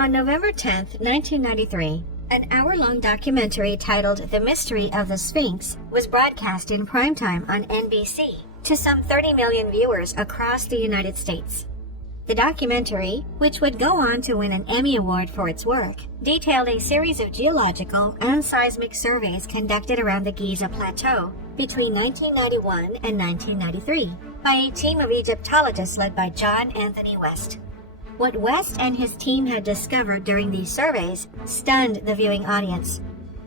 On November 10, 1993, an hour-long documentary titled The Mystery of the Sphinx was broadcast in primetime on NBC to some 30 million viewers across the United States. The documentary, which would go on to win an Emmy Award for its work, detailed a series of geological and seismic surveys conducted around the Giza Plateau between 1991 and 1993 by a team of Egyptologists led by John Anthony West. What West and his team had discovered during these surveys stunned the viewing audience.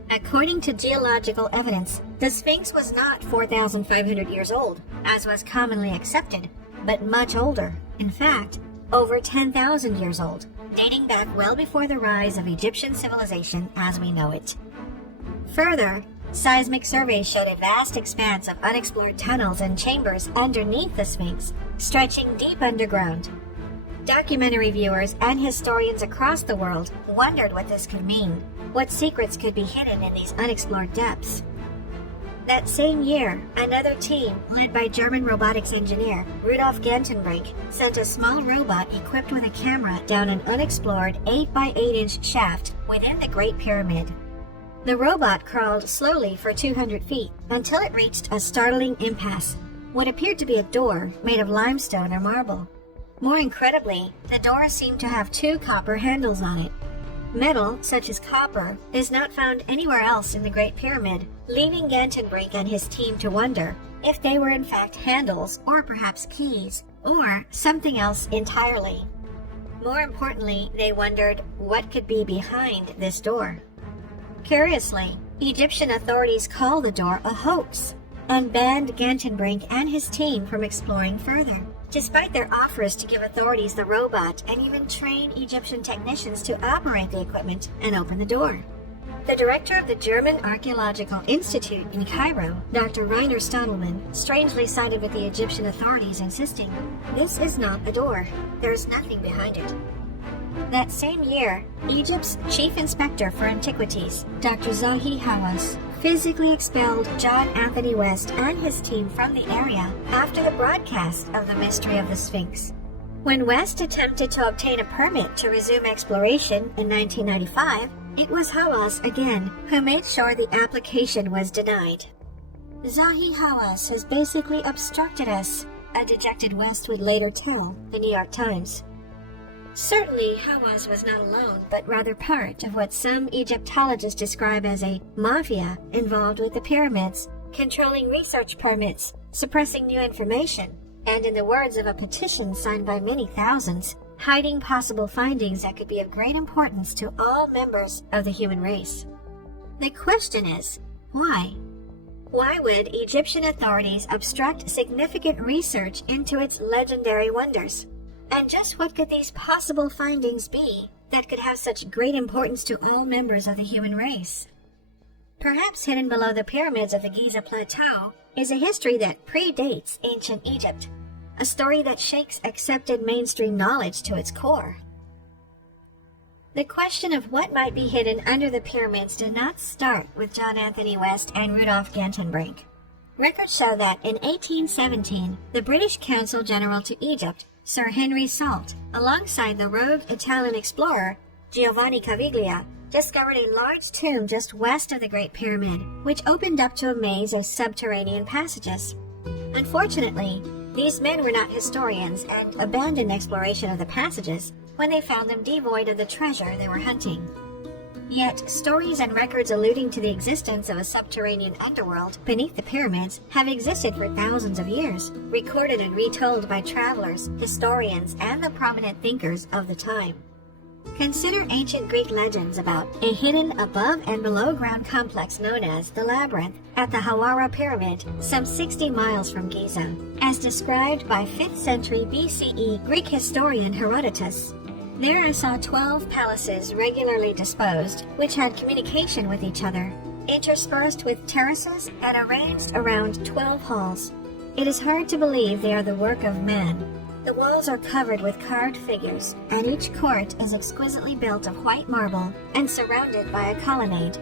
According to geological evidence, the Sphinx was not 4,500 years old, as was commonly accepted, but much older. In fact, over 10,000 years old, dating back well before the rise of Egyptian civilization as we know it. Further, seismic surveys showed a vast expanse of unexplored tunnels and chambers underneath the Sphinx, stretching deep underground. Documentary viewers and historians across the world wondered what this could mean, what secrets could be hidden in these unexplored depths. That same year, another team, led by German robotics engineer Rudolf Gantenbrink, sent a small robot equipped with a camera down an unexplored 8x8-inch shaft within the Great Pyramid. The robot crawled slowly for 200 feet until it reached a startling impasse, what appeared to be a door made of limestone or marble. More incredibly, the door seemed to have two copper handles on it. Metal, such as copper, is not found anywhere else in the Great Pyramid, leaving Gantenbrink and his team to wonder if they were in fact handles or perhaps keys, or something else entirely. More importantly, they wondered what could be behind this door. Curiously, Egyptian authorities called the door a hoax and banned Gantenbrink and his team from exploring further, despite their offers to give authorities the robot and even train Egyptian technicians to operate the equipment and open the door. The director of the German Archaeological Institute in Cairo, Dr. Rainer Stadelmann, strangely sided with the Egyptian authorities, insisting, "This is not a door. There is nothing behind it." That same year, Egypt's chief inspector for antiquities, Dr. Zahi Hawass, physically expelled John Anthony West and his team from the area after the broadcast of The Mystery of the Sphinx. When West attempted to obtain a permit to resume exploration in 1995, it was Hawass again who made sure the application was denied. "Zahi Hawass has basically obstructed us," a dejected West would later tell the New York Times. Certainly, Hawass was not alone, but rather part of what some Egyptologists describe as a mafia involved with the pyramids, controlling research permits, suppressing new information, and in the words of a petition signed by many thousands, hiding possible findings that could be of great importance to all members of the human race. The question is, why? Why would Egyptian authorities obstruct significant research into its legendary wonders? And just what could these possible findings be that could have such great importance to all members of the human race? Perhaps hidden below the pyramids of the Giza Plateau is a history that predates ancient Egypt, a story that shakes accepted mainstream knowledge to its core. The question of what might be hidden under the pyramids did not start with John Anthony West and Rudolf Gantenbrink. Records show that in 1817, the British Consul General to Egypt, Sir Henry Salt, alongside the rogue Italian explorer Giovanni Caviglia, discovered a large tomb just west of the Great Pyramid, which opened up to a maze of subterranean passages. Unfortunately, these men were not historians and abandoned exploration of the passages when they found them devoid of the treasure they were hunting. Yet, stories and records alluding to the existence of a subterranean underworld beneath the pyramids have existed for thousands of years, recorded and retold by travelers, historians, and the prominent thinkers of the time. Consider ancient Greek legends about a hidden above and below ground complex known as the Labyrinth at the Hawara Pyramid, some 60 miles from Giza, as described by 5th century BCE Greek historian Herodotus. There I saw 12 palaces regularly disposed, which had communication with each other, interspersed with terraces and arranged around 12 halls. It is hard to believe they are the work of man. The walls are covered with carved figures, and each court is exquisitely built of white marble and surrounded by a colonnade.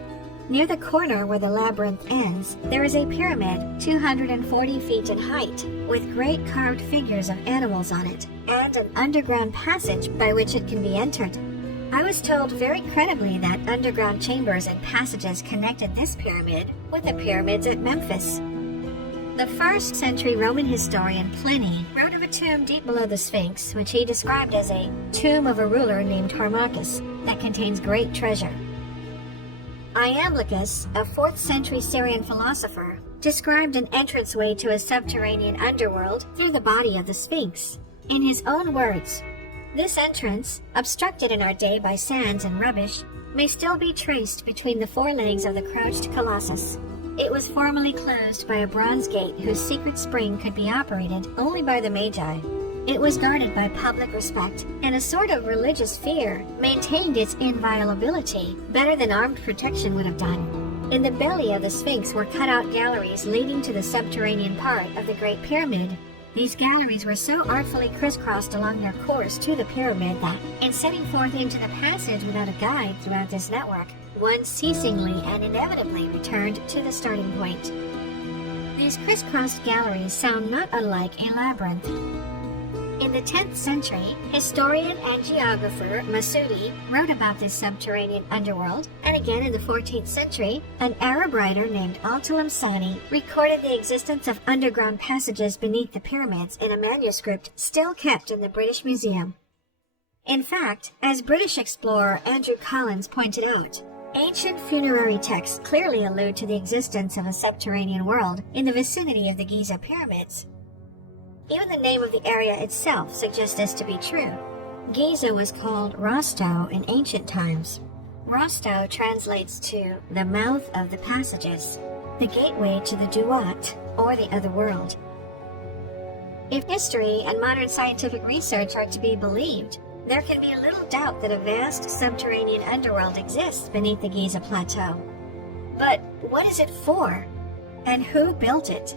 Near the corner where the labyrinth ends, there is a pyramid 240 feet in height, with great carved figures of animals on it, and an underground passage by which it can be entered. I was told very credibly that underground chambers and passages connected this pyramid with the pyramids at Memphis. The 1st century Roman historian Pliny wrote of a tomb deep below the Sphinx, which he described as a tomb of a ruler named Harmachis that contains great treasure. Iamblichus, a 4th century Syrian philosopher, described an entranceway to a subterranean underworld through the body of the Sphinx. In his own words, "This entrance, obstructed in our day by sands and rubbish, may still be traced between the 4 legs of the crouched colossus. It was formerly closed by a bronze gate whose secret spring could be operated only by the Magi. It was guarded by public respect, and a sort of religious fear maintained its inviolability better than armed protection would have done. In the belly of the Sphinx were cut-out galleries leading to the subterranean part of the Great Pyramid. These galleries were so artfully crisscrossed along their course to the pyramid that, in setting forth into the passage without a guide throughout this network, one ceasingly and inevitably returned to the starting point." These crisscrossed galleries sound not unlike a labyrinth. In the 10th century, historian and geographer Masudi wrote about this subterranean underworld, and again in the 14th century, an Arab writer named Al-Talam Sani recorded the existence of underground passages beneath the pyramids in a manuscript still kept in the British Museum. In fact, as British explorer Andrew Collins pointed out, ancient funerary texts clearly allude to the existence of a subterranean world in the vicinity of the Giza pyramids. Even the name of the area itself suggests this to be true. Giza was called Rostow in ancient times. Rostow translates to the mouth of the passages, the gateway to the Duat, or the other world. If history and modern scientific research are to be believed, there can be little doubt that a vast subterranean underworld exists beneath the Giza Plateau. But what is it for? And who built it?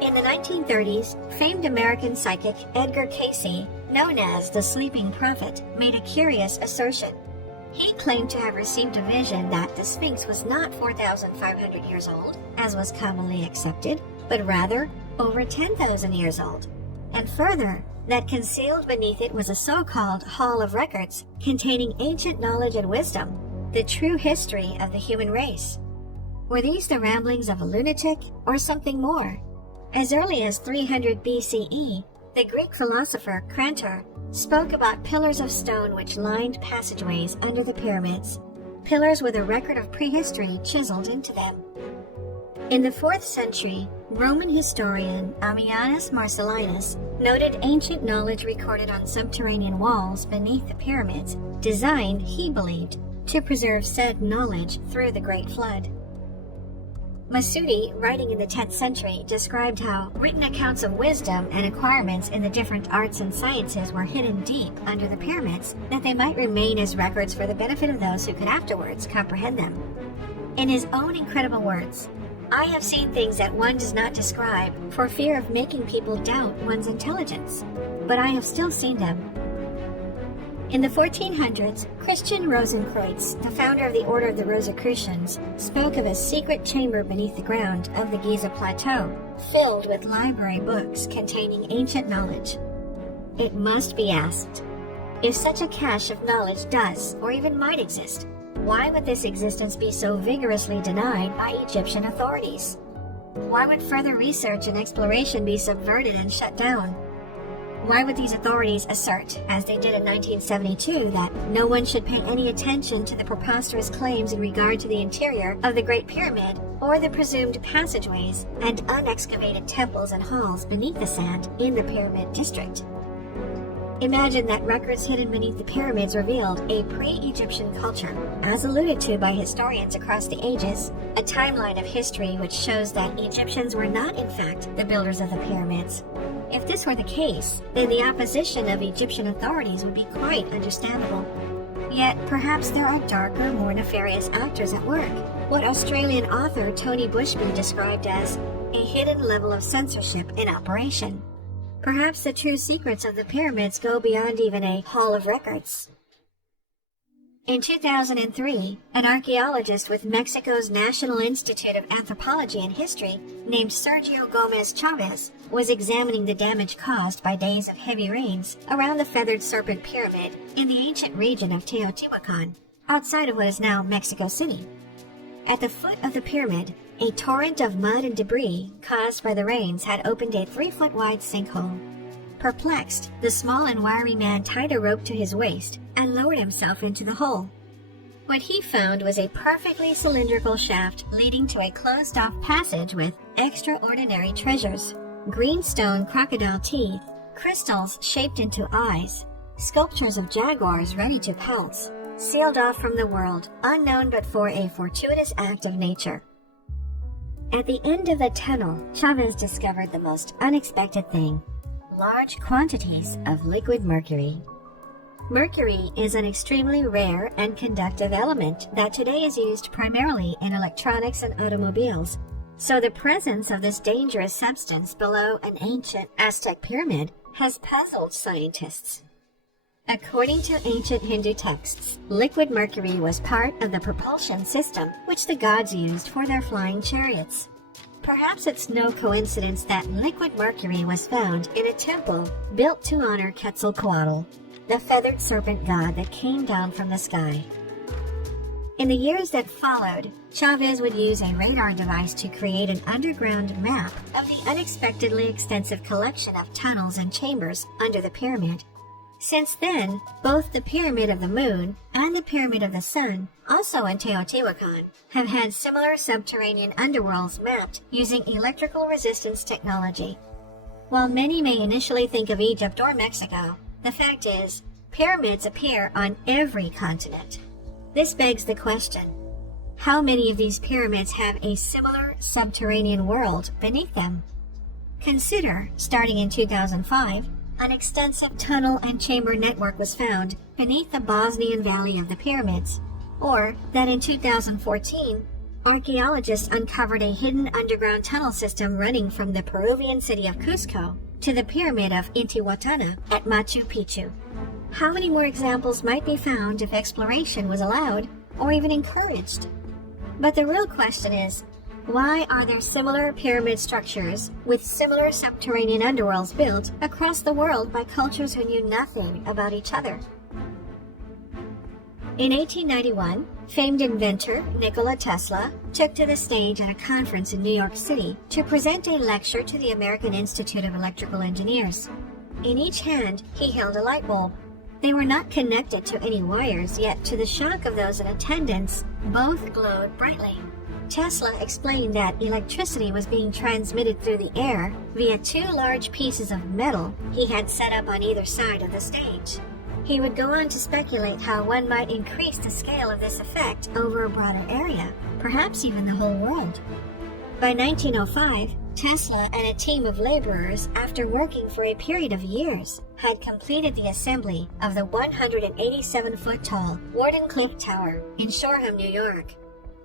In the 1930s, famed American psychic Edgar Cayce, known as the Sleeping Prophet, made a curious assertion. He claimed to have received a vision that the Sphinx was not 4,500 years old, as was commonly accepted, but rather over 10,000 years old. And further, that concealed beneath it was a so-called Hall of Records containing ancient knowledge and wisdom, the true history of the human race. Were these the ramblings of a lunatic, or something more? As early as 300 BCE, the Greek philosopher Crantor spoke about pillars of stone which lined passageways under the pyramids, pillars with a record of prehistory chiseled into them. In the 4th century, Roman historian Ammianus Marcellinus noted ancient knowledge recorded on subterranean walls beneath the pyramids, designed, he believed, to preserve said knowledge through the Great Flood. Masudi, writing in the 10th century, described how written accounts of wisdom and acquirements in the different arts and sciences were hidden deep under the pyramids, that they might remain as records for the benefit of those who could afterwards comprehend them. In his own incredible words, "I have seen things that one does not describe for fear of making people doubt one's intelligence, but I have still seen them." In the 1400s, Christian Rosenkreutz, the founder of the Order of the Rosicrucians, spoke of a secret chamber beneath the ground of the Giza Plateau, filled with library books containing ancient knowledge. It must be asked, if such a cache of knowledge does, or even might exist, why would this existence be so vigorously denied by Egyptian authorities? Why would further research and exploration be subverted and shut down? Why would these authorities assert, as they did in 1972, that no one should pay any attention to the preposterous claims in regard to the interior of the Great Pyramid or the presumed passageways and unexcavated temples and halls beneath the sand in the Pyramid District? Imagine that records hidden beneath the pyramids revealed a pre-Egyptian culture, as alluded to by historians across the ages, a timeline of history which shows that Egyptians were not in fact the builders of the pyramids. If this were the case, then the opposition of Egyptian authorities would be quite understandable. Yet, perhaps there are darker, more nefarious actors at work, what Australian author Tony Bushby described as a hidden level of censorship in operation. Perhaps the true secrets of the pyramids go beyond even a Hall of Records. In 2003, an archaeologist with Mexico's National Institute of Anthropology and History named Sergio Gomez Chavez was examining the damage caused by days of heavy rains around the Feathered Serpent Pyramid in the ancient region of Teotihuacan, outside of what is now Mexico City. At the foot of the pyramid, a torrent of mud and debris caused by the rains had opened a 3-foot-wide sinkhole. Perplexed, the small and wiry man tied a rope to his waist and lowered himself into the hole. What he found was a perfectly cylindrical shaft leading to a closed-off passage with extraordinary treasures: greenstone crocodile teeth, crystals shaped into eyes, sculptures of jaguars ready to pounce, sealed off from the world, unknown but for a fortuitous act of nature. At the end of the tunnel, Chavez discovered the most unexpected thing: large quantities of liquid mercury. Mercury is an extremely rare and conductive element that today is used primarily in electronics and automobiles, so the presence of this dangerous substance below an ancient Aztec pyramid has puzzled scientists. According to ancient Hindu texts, liquid mercury was part of the propulsion system which the gods used for their flying chariots. Perhaps it's no coincidence that liquid mercury was found in a temple built to honor Quetzalcoatl, the feathered serpent god that came down from the sky. In the years that followed, Chavez would use a radar device to create an underground map of the unexpectedly extensive collection of tunnels and chambers under the pyramid. Since then, both the Pyramid of the Moon and the Pyramid of the Sun, also in Teotihuacan, have had similar subterranean underworlds mapped using electrical resistance technology. While many may initially think of Egypt or Mexico, the fact is, pyramids appear on every continent. This begs the question: how many of these pyramids have a similar subterranean world beneath them? Consider, starting in 2005, an extensive tunnel and chamber network was found beneath the Bosnian Valley of the Pyramids, or that in 2014, archaeologists uncovered a hidden underground tunnel system running from the Peruvian city of Cusco to the Pyramid of Intihuatana at Machu Picchu. How many more examples might be found if exploration was allowed or even encouraged? But the real question is, why are there similar pyramid structures with similar subterranean underworlds built across the world by cultures who knew nothing about each other? In 1891, famed inventor Nikola Tesla took to the stage at a conference in New York City to present a lecture to the American Institute of Electrical Engineers. In each hand, he held a light bulb. They were not connected to any wires, yet to the shock of those in attendance, both glowed brightly. Tesla explained that electricity was being transmitted through the air via 2 large pieces of metal he had set up on either side of the stage. He would go on to speculate how one might increase the scale of this effect over a broader area, perhaps even the whole world. By 1905, Tesla and a team of laborers, after working for a period of years, had completed the assembly of the 187-foot-tall Wardenclyffe Tower in Shoreham, New York.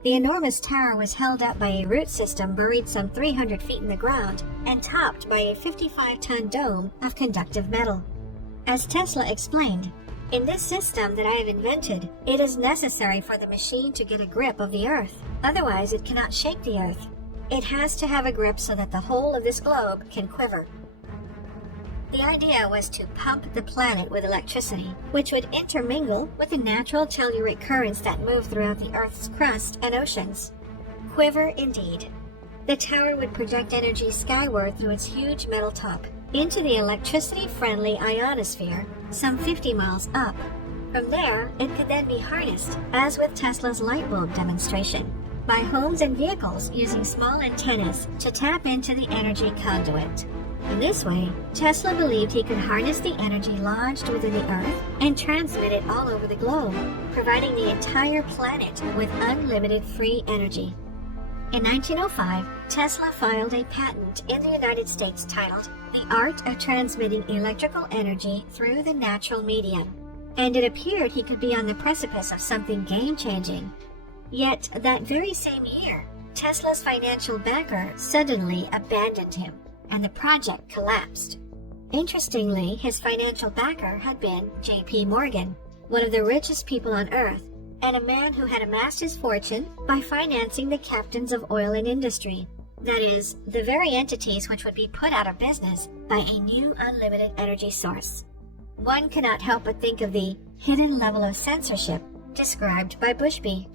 The enormous tower was held up by a root system buried some 300 feet in the ground and topped by a 55-ton dome of conductive metal. As Tesla explained, "In this system that I have invented, it is necessary for the machine to get a grip of the Earth. Otherwise, it cannot shake the Earth. It has to have a grip so that the whole of this globe can quiver." The idea was to pump the planet with electricity, which would intermingle with the natural telluric currents that move throughout the Earth's crust and oceans. Quiver indeed. The tower would project energy skyward through its huge metal top, into the electricity-friendly ionosphere, some 50 miles up. From there, it could then be harnessed, as with Tesla's light bulb demonstration, by homes and vehicles using small antennas to tap into the energy conduit. In this way, Tesla believed he could harness the energy lodged within the Earth and transmit it all over the globe, providing the entire planet with unlimited free energy. In 1905, Tesla filed a patent in the United States titled "The Art of Transmitting Electrical Energy Through the Natural Medium," and it appeared he could be on the precipice of something game-changing. Yet, that very same year, Tesla's financial backer suddenly abandoned him, and the project collapsed. Interestingly, his financial backer had been J.P. Morgan. one of the richest people on earth, and a man who had amassed his fortune by financing the captains of oil and industry. That is, the very entities which would be put out of business by a new unlimited energy source. One cannot help but think of the hidden level of censorship described by Bushby.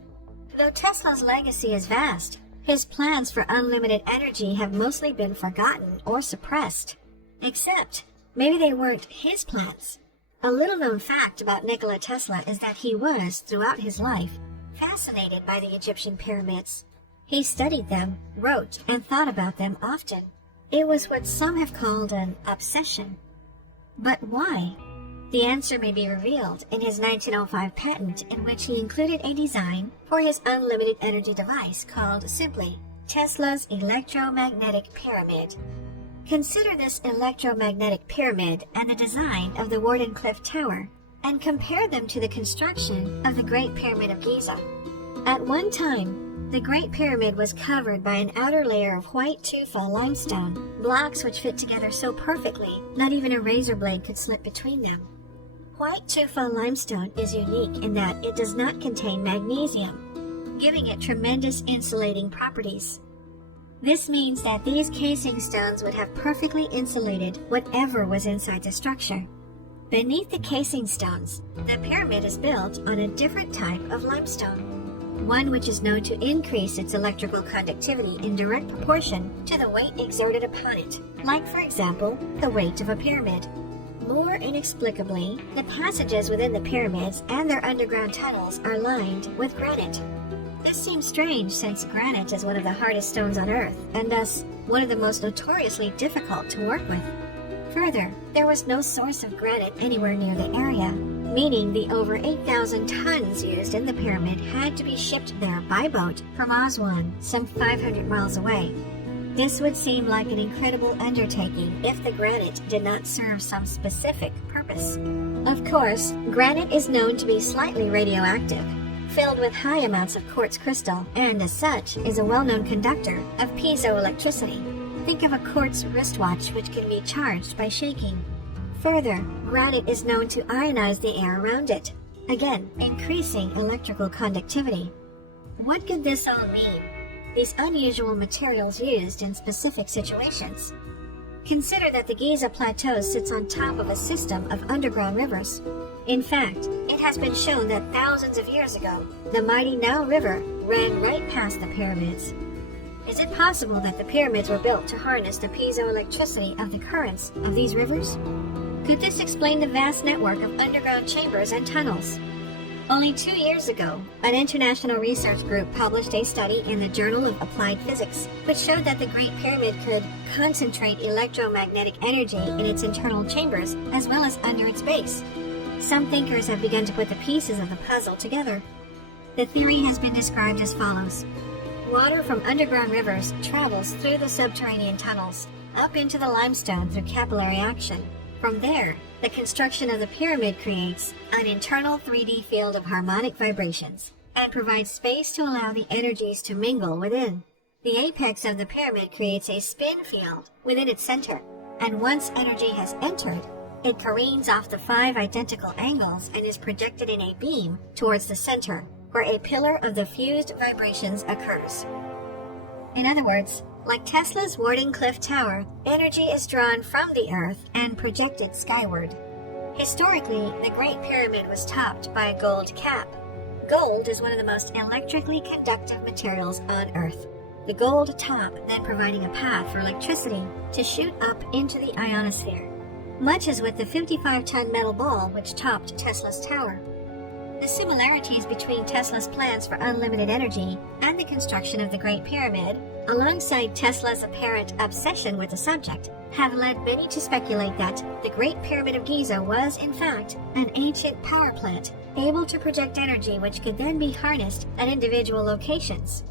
Though Tesla's legacy is vast, his plans for unlimited energy have mostly been forgotten or suppressed. Except, maybe they weren't his plans. A little-known fact about Nikola Tesla is that he was, throughout his life, fascinated by the Egyptian pyramids. He studied them, wrote, and thought about them often. It was what some have called an obsession. But why? The answer may be revealed in his 1905 patent, in which he included a design for his unlimited energy device called simply Tesla's electromagnetic pyramid. Consider this electromagnetic pyramid and the design of the Wardenclyffe Tower, and compare them to the construction of the Great Pyramid of Giza. At one time, the Great Pyramid was covered by an outer layer of white tufa limestone, blocks which fit together so perfectly not even a razor blade could slip between them. White tufa limestone is unique in that it does not contain magnesium, giving it tremendous insulating properties. This means that these casing stones would have perfectly insulated whatever was inside the structure. Beneath the casing stones, the pyramid is built on a different type of limestone, one which is known to increase its electrical conductivity in direct proportion to the weight exerted upon it, like, for example, the weight of a pyramid. More inexplicably, the passages within the pyramids and their underground tunnels are lined with granite. This seems strange since granite is one of the hardest stones on Earth, and thus one of the most notoriously difficult to work with. Further, there was no source of granite anywhere near the area, meaning the over 8,000 tons used in the pyramid had to be shipped there by boat from Aswan, some 500 miles away. This would seem like an incredible undertaking if the granite did not serve some specific purpose. Of course, granite is known to be slightly radioactive, filled with high amounts of quartz crystal, and as such is a well-known conductor of piezoelectricity. Think of a quartz wristwatch which can be charged by shaking. Further, granite is known to ionize the air around it, again increasing electrical conductivity. What could this all mean? These unusual materials used in specific situations. Consider that the Giza Plateau sits on top of a system of underground rivers. In fact, it has been shown that thousands of years ago, the mighty Nile River ran right past the pyramids. Is it possible that the pyramids were built to harness the piezoelectricity of the currents of these rivers? Could this explain the vast network of underground chambers and tunnels? Only 2 years ago, an international research group published a study in the Journal of Applied Physics, which showed that the Great Pyramid could concentrate electromagnetic energy in its internal chambers as well as under its base. Some thinkers have begun to put the pieces of the puzzle together. The theory has been described as follows. Water from underground rivers travels through the subterranean tunnels, up into the limestone through capillary action. From there, the construction of the pyramid creates an internal 3D field of harmonic vibrations and provides space to allow the energies to mingle within. The apex of the pyramid creates a spin field within its center, and once energy has entered, it careens off the 5 identical angles and is projected in a beam towards the center, where a pillar of the fused vibrations occurs. In other words, like Tesla's Wardenclyffe Tower, energy is drawn from the Earth and projected skyward. Historically, the Great Pyramid was topped by a gold cap. Gold is one of the most electrically conductive materials on Earth. The gold top then providing a path for electricity to shoot up into the ionosphere, much as with the 55-ton metal ball which topped Tesla's tower. The similarities between Tesla's plans for unlimited energy and the construction of the Great Pyramid, alongside Tesla's apparent obsession with the subject, have led many to speculate that the Great Pyramid of Giza was, in fact, an ancient power plant, able to project energy which could then be harnessed at individual locations.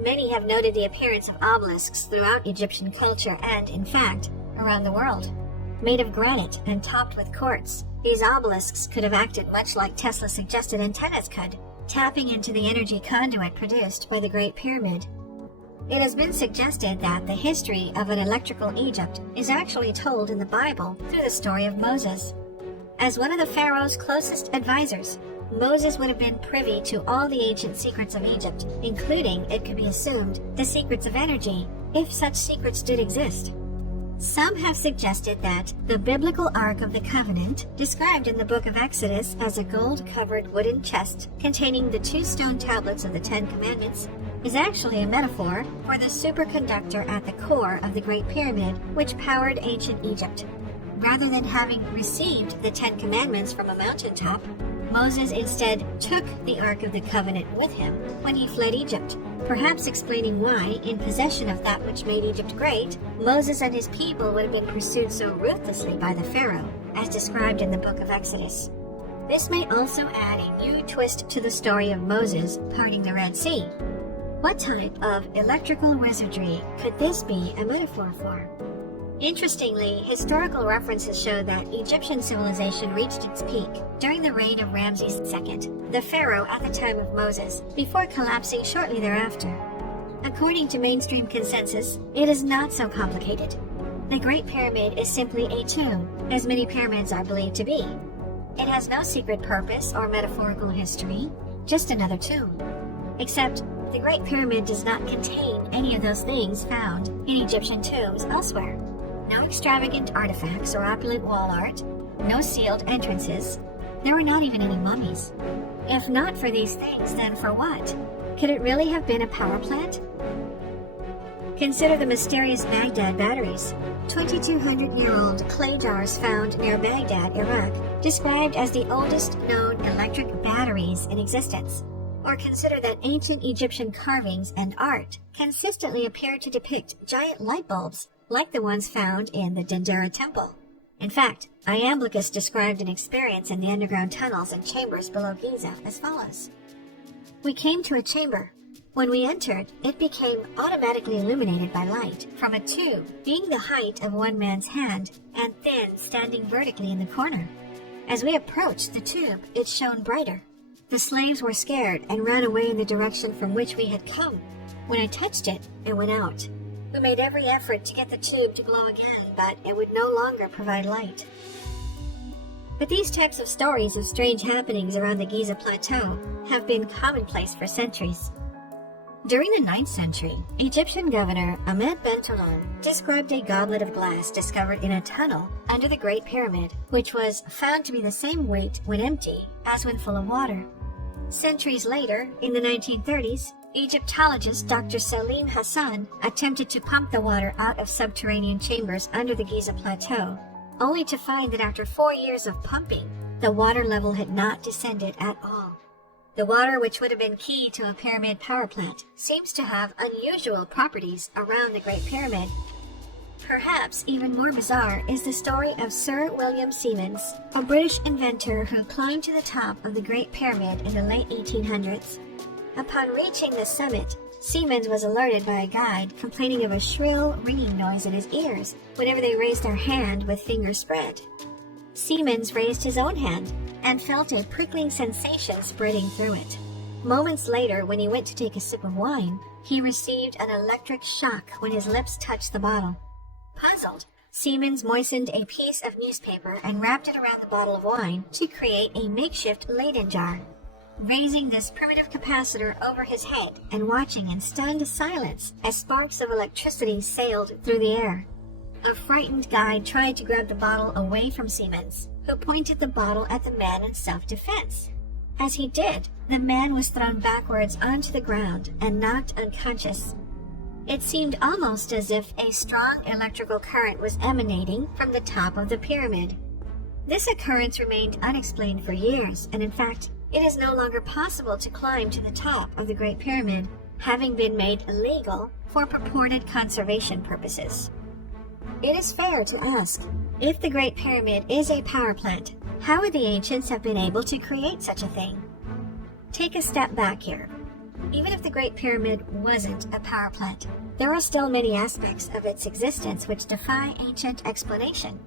Many have noted the appearance of obelisks throughout Egyptian culture and, in fact, around the world. Made of granite and topped with quartz, these obelisks could have acted much like Tesla suggested antennas could, tapping into the energy conduit produced by the Great Pyramid. It has been suggested that the history of an electrical Egypt is actually told in the Bible through the story of Moses. As one of the pharaoh's closest advisors, Moses would have been privy to all the ancient secrets of Egypt, including, it could be assumed, the secrets of energy, if such secrets did exist. Some have suggested that the biblical Ark of the Covenant, described in the book of Exodus as a gold-covered wooden chest containing the 2 stone tablets of the 10 Commandments, is actually a metaphor for the superconductor at the core of the Great Pyramid which powered ancient Egypt. Rather than having received the 10 Commandments from a mountaintop, Moses instead took the Ark of the Covenant with him when he fled Egypt, perhaps explaining why, in possession of that which made Egypt great, Moses and his people would have been pursued so ruthlessly by the Pharaoh, as described in the book of Exodus. This may also add a new twist to the story of Moses parting the Red Sea. What type of electrical wizardry could this be a metaphor for? Interestingly, historical references show that Egyptian civilization reached its peak during the reign of Ramses II, the pharaoh at the time of Moses, before collapsing shortly thereafter. According to mainstream consensus, it is not so complicated. The Great Pyramid is simply a tomb, as many pyramids are believed to be. It has no secret purpose or metaphorical history, just another tomb. Except, the Great Pyramid does not contain any of those things found in Egyptian tombs elsewhere. No extravagant artifacts or opulent wall art, no sealed entrances. There were not even any mummies. If not for these things, then for what? Could it really have been a power plant? Consider the mysterious Baghdad batteries, 2,200-year-old clay jars found near Baghdad, Iraq, described as the oldest known electric batteries in existence. Or consider that ancient Egyptian carvings and art consistently appear to depict giant light bulbs like the ones found in the Dendera Temple. In fact, Iamblichus described an experience in the underground tunnels and chambers below Giza as follows. We came to a chamber. When we entered, it became automatically illuminated by light from a tube being the height of one man's hand and thin, standing vertically in the corner. As we approached the tube, it shone brighter. The slaves were scared and ran away in the direction from which we had come. When I touched it, it went out. We made every effort to get the tube to glow again, but it would no longer provide light. But these types of stories of strange happenings around the Giza Plateau have been commonplace for centuries. During the 9th century, Egyptian governor Ahmed Ben Tulun described a goblet of glass discovered in a tunnel under the Great Pyramid, which was found to be the same weight when empty as when full of water. Centuries later, in the 1930s, Egyptologist Dr. Salim Hassan attempted to pump the water out of subterranean chambers under the Giza Plateau, only to find that after 4 years of pumping, the water level had not descended at all. The water, which would have been key to a pyramid power plant, seems to have unusual properties around the Great Pyramid. Perhaps even more bizarre is the story of Sir William Siemens, a British inventor who climbed to the top of the Great Pyramid in the late 1800s. Upon reaching the summit, Siemens was alerted by a guide complaining of a shrill, ringing noise in his ears whenever they raised their hand with fingers spread. Siemens raised his own hand and felt a prickling sensation spreading through it. Moments later, when he went to take a sip of wine, he received an electric shock when his lips touched the bottle. Puzzled, Siemens moistened a piece of newspaper and wrapped it around the bottle of wine to create a makeshift Leyden jar. Raising this primitive capacitor over his head and watching in stunned silence as sparks of electricity sailed through the air. A frightened guide tried to grab the bottle away from Siemens, who pointed the bottle at the man in self-defense. As he did, the man was thrown backwards onto the ground and knocked unconscious. It seemed almost as if a strong electrical current was emanating from the top of the pyramid. This occurrence remained unexplained for years, and in fact, it is no longer possible to climb to the top of the Great Pyramid, having been made illegal for purported conservation purposes. It is fair to ask, if the Great Pyramid is a power plant, how would the ancients have been able to create such a thing? Take a step back here. Even if the Great Pyramid wasn't a power plant, there are still many aspects of its existence which defy ancient explanation.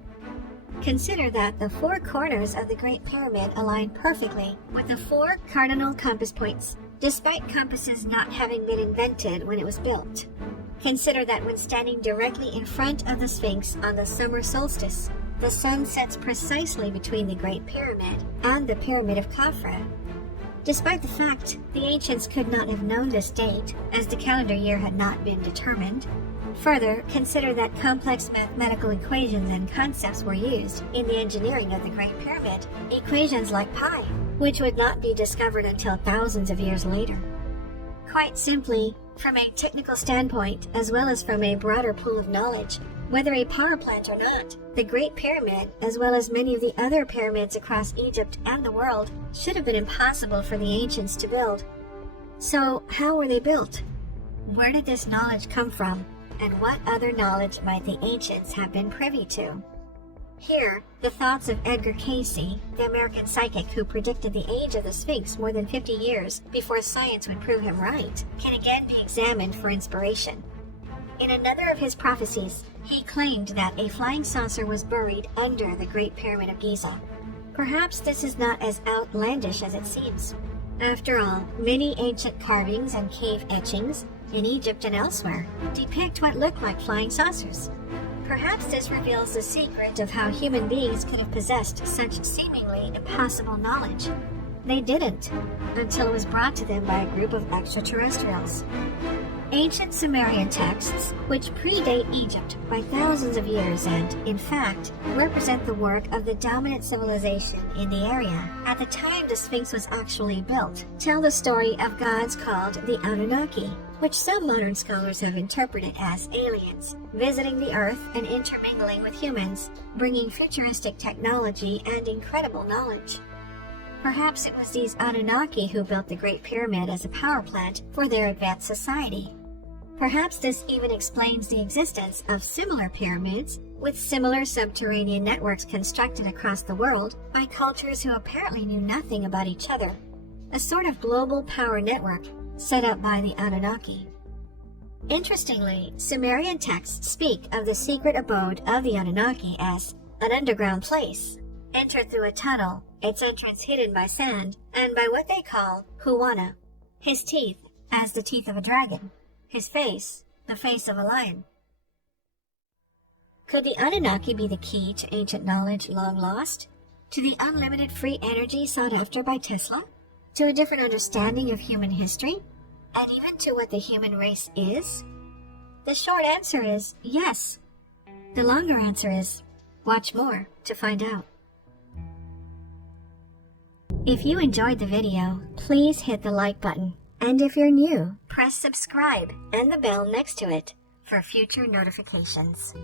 Consider that the 4 corners of the Great Pyramid align perfectly with the 4 cardinal compass points, despite compasses not having been invented when it was built. Consider that when standing directly in front of the Sphinx on the summer solstice, the sun sets precisely between the Great Pyramid and the Pyramid of Khafra. Despite the fact the ancients could not have known this date, as the calendar year had not been determined. Further, consider that complex mathematical equations and concepts were used in the engineering of the Great Pyramid, equations like pi, which would not be discovered until thousands of years later. Quite simply, from a technical standpoint, as well as from a broader pool of knowledge, whether a power plant or not, the Great Pyramid, as well as many of the other pyramids across Egypt and the world, should have been impossible for the ancients to build. So, how were they built? Where did this knowledge come from? And what other knowledge might the ancients have been privy to? Here, the thoughts of Edgar Cayce, the American psychic who predicted the age of the Sphinx more than 50 years before science would prove him right, can again be examined for inspiration. In another of his prophecies, he claimed that a flying saucer was buried under the Great Pyramid of Giza. Perhaps this is not as outlandish as it seems. After all, many ancient carvings and cave etchings, in Egypt and elsewhere, depict what look like flying saucers. Perhaps this reveals the secret of how human beings could have possessed such seemingly impossible knowledge. They didn't, until it was brought to them by a group of extraterrestrials. Ancient Sumerian texts, which predate Egypt by thousands of years and, in fact, represent the work of the dominant civilization in the area at the time the Sphinx was actually built, tell the story of gods called the Anunnaki, which some modern scholars have interpreted as aliens, visiting the Earth and intermingling with humans, bringing futuristic technology and incredible knowledge. Perhaps it was these Anunnaki who built the Great Pyramid as a power plant for their advanced society. Perhaps this even explains the existence of similar pyramids with similar subterranean networks constructed across the world by cultures who apparently knew nothing about each other, a sort of global power network set up by the Anunnaki. Interestingly, Sumerian texts speak of the secret abode of the Anunnaki as an underground place, entered through a tunnel, its entrance hidden by sand, and by what they call Huwana, his teeth as the teeth of a dragon, his face the face of a lion. Could the Anunnaki be the key to ancient knowledge long lost? To the unlimited free energy sought after by Tesla? To a different understanding of human history? And even to what the human race is? The short answer is yes. The longer answer is watch more to find out. If you enjoyed the video, please hit the like button. And if you're new, press subscribe and the bell next to it for future notifications.